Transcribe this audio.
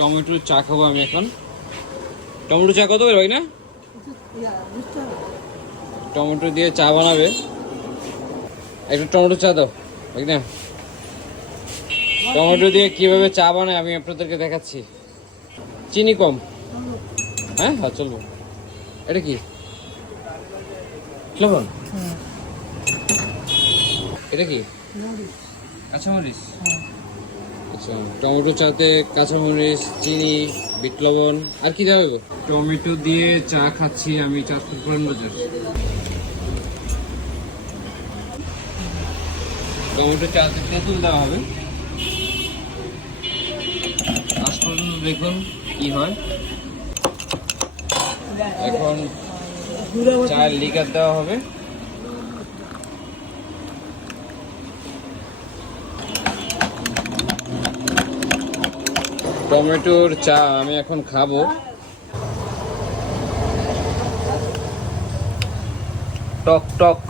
টমেটোর চা খাবো আমি এখন। টমেটো চা কত করে ভাই না? টমেটো দিয়ে চা বানাবে, একটু টমেটো চা দাও ভাই না। টমেটো দিয়ে কিভাবে চা বানায় আমি আপনাদেরকে দেখাচ্ছি। চিনি কম, হ্যাঁ হ্যাঁ চলবে। এটা কি লবণ? এটা কি কাঁচামরিচ? আচ্ছা, টমেটো চাতে কাঁচামরিচ, চিনি, বিট লবণ, আর কি দেওয়া হবে? টমেটো দিয়ে চা খাচ্ছি আমি চাঁদপুর পুরান বাজার। টমেটো চাতে তেঁতুল দেওয়া হবে। আজ পর্যন্ত দেখুন কি হয়। এখন চায়ের লিকার দেওয়া হবে। টমেটোর চা আমি এখন খাবো। টক টক।